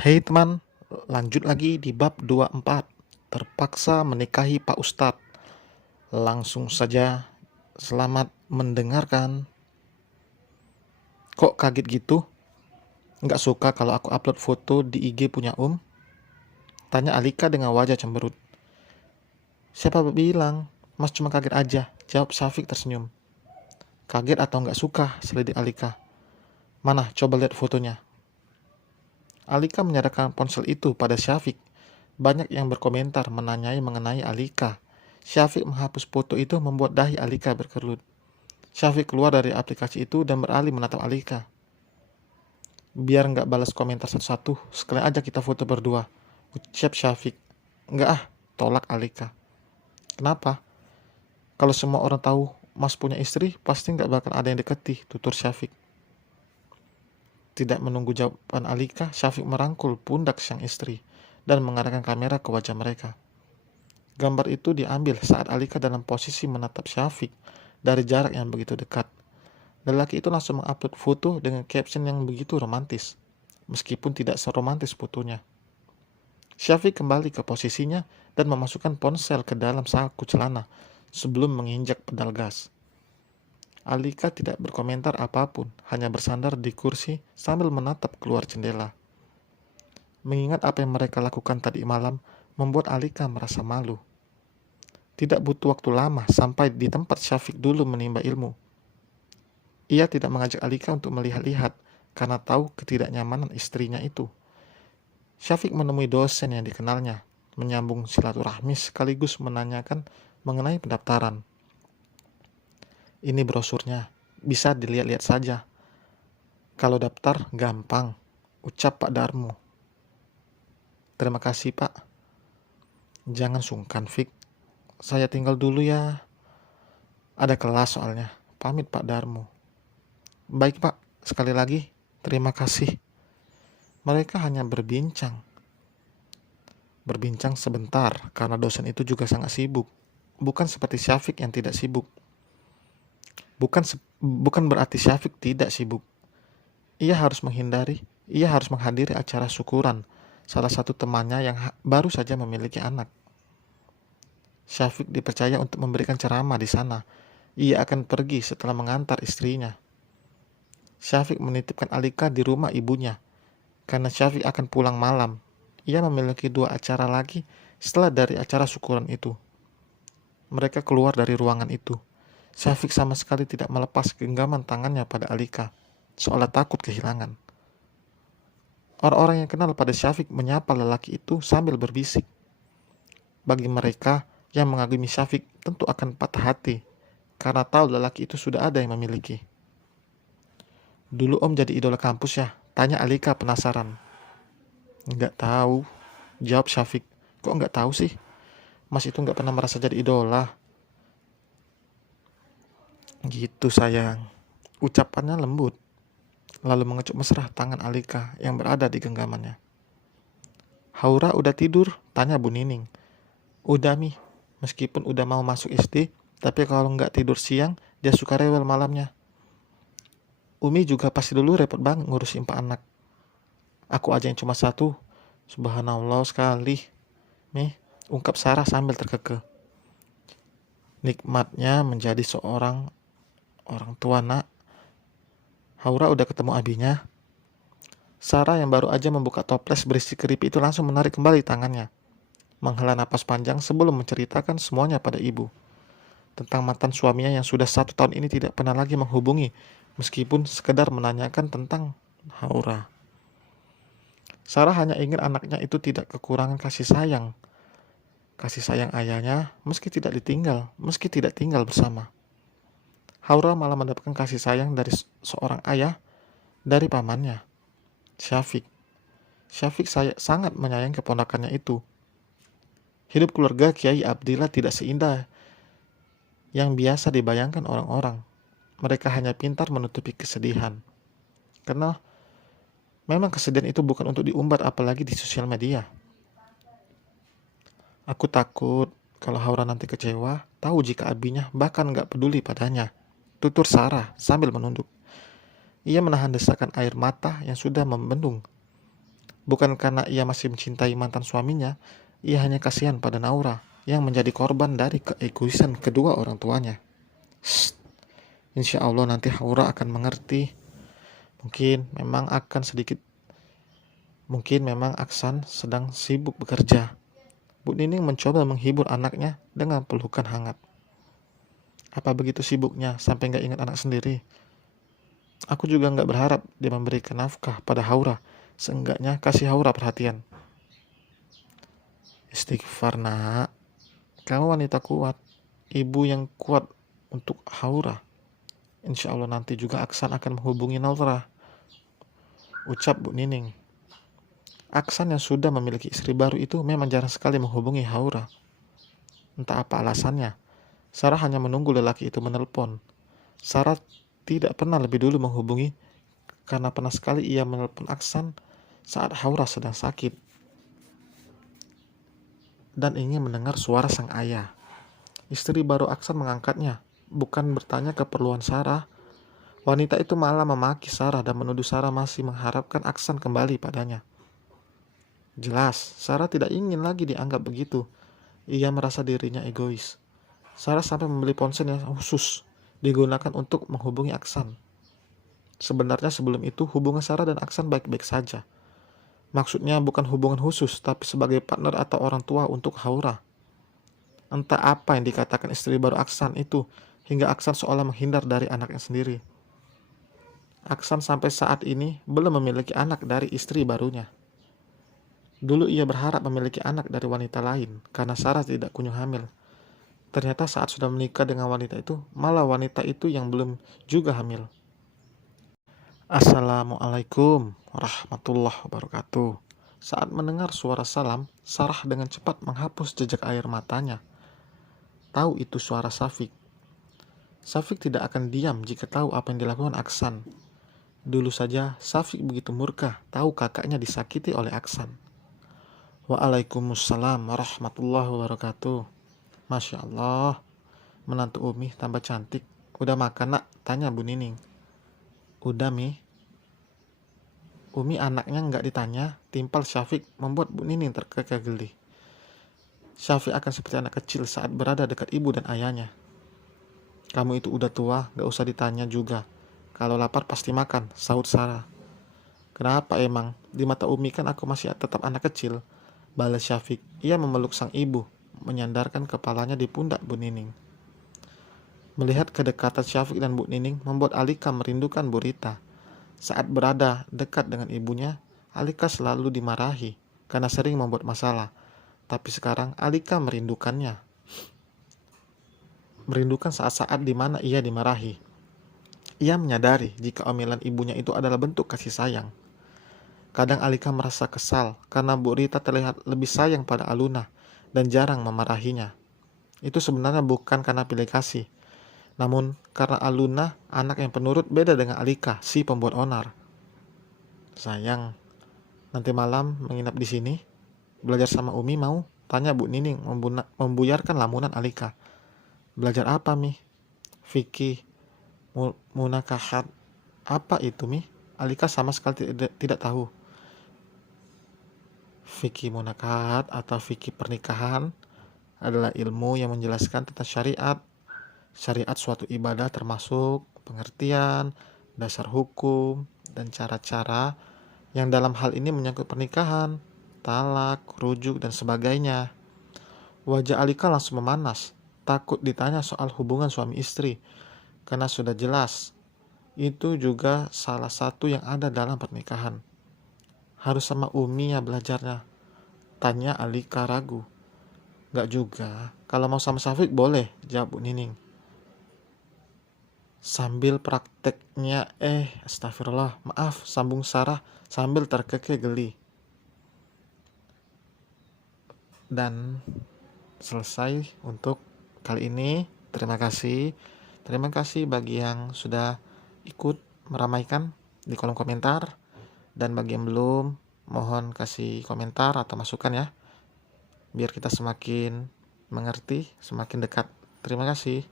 Hei teman, lanjut lagi di bab 24. Terpaksa menikahi Pak Ustadz. Langsung saja, selamat mendengarkan. Kok kaget gitu? Nggak suka kalau aku upload foto di IG punya Tanya Alika dengan wajah cemberut. Siapa bilang? Mas cuma kaget aja, jawab Syafiq tersenyum. Kaget atau nggak suka, selidik Alika. Mana, coba lihat fotonya. Alika menyerahkan ponsel itu pada Syafiq. Banyak yang berkomentar menanyai mengenai Alika. Syafiq menghapus foto itu membuat dahi Alika berkerut. Syafiq keluar dari aplikasi itu dan beralih menatap Alika. Biar nggak balas komentar satu-satu, sekalian aja kita foto berdua, ucap Syafiq. Nggak ah, tolak Alika. Kenapa? Kalau semua orang tahu Mas punya istri, pasti nggak bakal ada yang deketi, tutur Syafiq. Tidak menunggu jawaban Alika, Syafiq merangkul pundak sang istri dan mengarahkan kamera ke wajah mereka. Gambar itu diambil saat Alika dalam posisi menatap Syafiq dari jarak yang begitu dekat. Lelaki itu langsung mengupload foto dengan caption yang begitu romantis, meskipun tidak seromantis fotonya. Syafiq kembali ke posisinya dan memasukkan ponsel ke dalam saku celana sebelum menginjak pedal gas. Alika tidak berkomentar apapun, hanya bersandar di kursi sambil menatap keluar jendela. Mengingat apa yang mereka lakukan tadi malam, membuat Alika merasa malu. Tidak butuh waktu lama sampai di tempat Syafiq dulu menimba ilmu. Ia tidak mengajak Alika untuk melihat-lihat karena tahu ketidaknyamanan istrinya itu. Syafiq menemui dosen yang dikenalnya, menyambung silaturahmi sekaligus menanyakan mengenai pendaftaran. Ini brosurnya, bisa dilihat-lihat saja. Kalau daftar, gampang, ucap Pak Darmo. Terima kasih Pak. Jangan sungkan, Fik. Saya tinggal dulu ya. Ada kelas soalnya. Pamit Pak Darmo. Baik Pak, sekali lagi, terima kasih. Mereka hanya berbincang. Berbincang sebentar, karena dosen itu juga sangat sibuk. Bukan seperti Syafiq yang tidak sibuk. Bukan berarti Syafiq tidak sibuk. Ia harus menghadiri acara syukuran salah satu temannya yang baru saja memiliki anak. Syafiq dipercaya untuk memberikan ceramah di sana. Ia akan pergi setelah mengantar istrinya. Syafiq menitipkan Alika di rumah ibunya, karena Syafiq akan pulang malam. Ia memiliki 2 acara lagi setelah dari acara syukuran itu. Mereka keluar dari ruangan itu. Syafiq sama sekali tidak melepas genggaman tangannya pada Alika, seolah takut kehilangan. Orang-orang yang kenal pada Syafiq menyapa lelaki itu sambil berbisik. Bagi mereka yang mengagumi Syafiq tentu akan patah hati, karena tahu lelaki itu sudah ada yang memiliki. Dulu Om jadi idola kampus ya? Tanya Alika penasaran. Nggak tahu, jawab Syafiq. Kok nggak tahu sih? Mas itu nggak pernah merasa jadi idola. Gitu sayang. Ucapannya lembut, lalu mengecup mesra tangan Alika yang berada di genggamannya. Haura udah tidur? Tanya Bu Nining. Udah Mi, meskipun udah mau masuk SD, tapi kalau nggak tidur siang, dia suka rewel malamnya. Umi juga pasti dulu repot banget ngurusin 4 anak. Aku aja yang cuma 1. Subhanallah sekali. Mi, ungkap Sarah sambil terkekeh. Nikmatnya menjadi seorang orang tua nak. Haura udah ketemu abinya. Sarah yang baru aja membuka toples berisi keripik itu langsung menarik kembali tangannya. Menghela napas panjang sebelum menceritakan semuanya pada ibu. Tentang mantan suaminya yang sudah 1 tahun ini tidak pernah lagi menghubungi, meskipun sekedar menanyakan tentang Haura. Sarah hanya ingin anaknya itu tidak kekurangan kasih sayang. Kasih sayang ayahnya meski tidak tinggal bersama. Haura malah mendapatkan kasih sayang dari seorang ayah dari pamannya, Syafiq. Syafiq sangat menyayangi keponakannya itu. Hidup keluarga Kiai Abdillah tidak seindah yang biasa dibayangkan orang-orang. Mereka hanya pintar menutupi kesedihan. Karena memang kesedihan itu bukan untuk diumbar apalagi di sosial media. Aku takut kalau Haura nanti kecewa, tahu jika abinya bahkan gak peduli padanya, tutur Sarah sambil menunduk. Ia menahan desakan air mata yang sudah membendung. Bukan karena ia masih mencintai mantan suaminya, ia hanya kasihan pada Naura yang menjadi korban dari keegoisan kedua orang tuanya. Shh, insya Allah nanti Haura akan mengerti. Mungkin memang Aksan sedang sibuk bekerja. Bu Nining mencoba menghibur anaknya dengan pelukan hangat. Apa begitu sibuknya sampai gak ingat anak sendiri? Aku juga gak berharap dia memberikan nafkah pada Haura. Seenggaknya kasih Haura perhatian. Istighfar nak. Kamu wanita kuat. Ibu yang kuat untuk Haura. Insya Allah nanti juga Aksan akan menghubungi Naura, ucap Bu Nining. Aksan yang sudah memiliki istri baru itu memang jarang sekali menghubungi Haura. Entah apa alasannya, Sarah hanya menunggu lelaki itu menelpon. Sarah tidak pernah lebih dulu menghubungi karena pernah sekali ia menelpon Aksan saat Haura sedang sakit dan ingin mendengar suara sang ayah. Istri baru Aksan mengangkatnya, bukan bertanya keperluan Sarah. Wanita itu malah memaki Sarah dan menuduh Sarah masih mengharapkan Aksan kembali padanya. Jelas, Sarah tidak ingin lagi dianggap begitu. Ia merasa dirinya egois. Sarah sampai membeli ponsel yang khusus digunakan untuk menghubungi Aksan. Sebenarnya sebelum itu hubungan Sarah dan Aksan baik-baik saja. Maksudnya bukan hubungan khusus, tapi sebagai partner atau orang tua untuk Haura. Entah apa yang dikatakan istri baru Aksan itu, hingga Aksan seolah menghindar dari anaknya sendiri. Aksan sampai saat ini belum memiliki anak dari istri barunya. Dulu ia berharap memiliki anak dari wanita lain karena Sarah tidak kunjung hamil. Ternyata saat sudah menikah dengan wanita itu, malah wanita itu yang belum juga hamil. Assalamualaikum warahmatullahi wabarakatuh. Saat mendengar suara salam, Sarah dengan cepat menghapus jejak air matanya. Tahu itu suara Syafiq. Syafiq tidak akan diam jika tahu apa yang dilakukan Aksan. Dulu saja Syafiq begitu murka tahu kakaknya disakiti oleh Aksan. Waalaikumsalam warahmatullahi wabarakatuh. Masya Allah, menantu Umi tambah cantik. Udah makan nak? Tanya Bu Nining. Udah Mi. Umi anaknya nggak ditanya, timpal Syafiq membuat Bu Nining terkekeh geli. Syafiq akan seperti anak kecil saat berada dekat ibu dan ayahnya. Kamu itu udah tua, gak usah ditanya juga. Kalau lapar pasti makan, sahut Sarah. Kenapa emang? Di mata Umi kan aku masih tetap anak kecil, balas Syafiq. Ia memeluk sang ibu, menyandarkan kepalanya di pundak Bu Nining. Melihat kedekatan Syafiq dan Bu Nining membuat Alika merindukan Bu Rita. Saat berada dekat dengan ibunya, Alika selalu dimarahi karena sering membuat masalah. Tapi sekarang Alika merindukannya. Merindukan saat-saat di mana ia dimarahi. Ia menyadari jika omelan ibunya itu adalah bentuk kasih sayang. Kadang Alika merasa kesal karena Bu Rita terlihat lebih sayang pada Aluna dan jarang memarahinya. Itu sebenarnya bukan karena pilih kasih, namun karena Aluna anak yang penurut beda dengan Alika, si pembuat onar. Sayang, nanti malam menginap di sini, belajar sama Umi mau? Tanya Bu Nining membuyarkan lamunan Alika. Belajar apa Mi? Fikih, munakahat. Apa itu Mi? Alika sama sekali tidak tahu. Fikih munakahat atau fikih pernikahan adalah ilmu yang menjelaskan tentang syariat. Syariat suatu ibadah termasuk pengertian, dasar hukum, dan cara-cara yang dalam hal ini menyangkut pernikahan, talak, rujuk, dan sebagainya. Wajah Alika langsung memanas, takut ditanya soal hubungan suami istri, karena sudah jelas itu juga salah satu yang ada dalam pernikahan. Harus sama Umi ya belajarnya, tanya Alika ragu. Gak juga, kalau mau sama Syafiq boleh, jawab Bu Nining. Sambil prakteknya, astagfirullah, maaf, sambung Sarah sambil terkekeh geli. Dan selesai untuk kali ini. Terima kasih. Terima kasih bagi yang sudah ikut meramaikan di kolom komentar. Dan bagi yang belum, mohon kasih komentar atau masukan ya, biar kita semakin mengerti, semakin dekat. Terima kasih.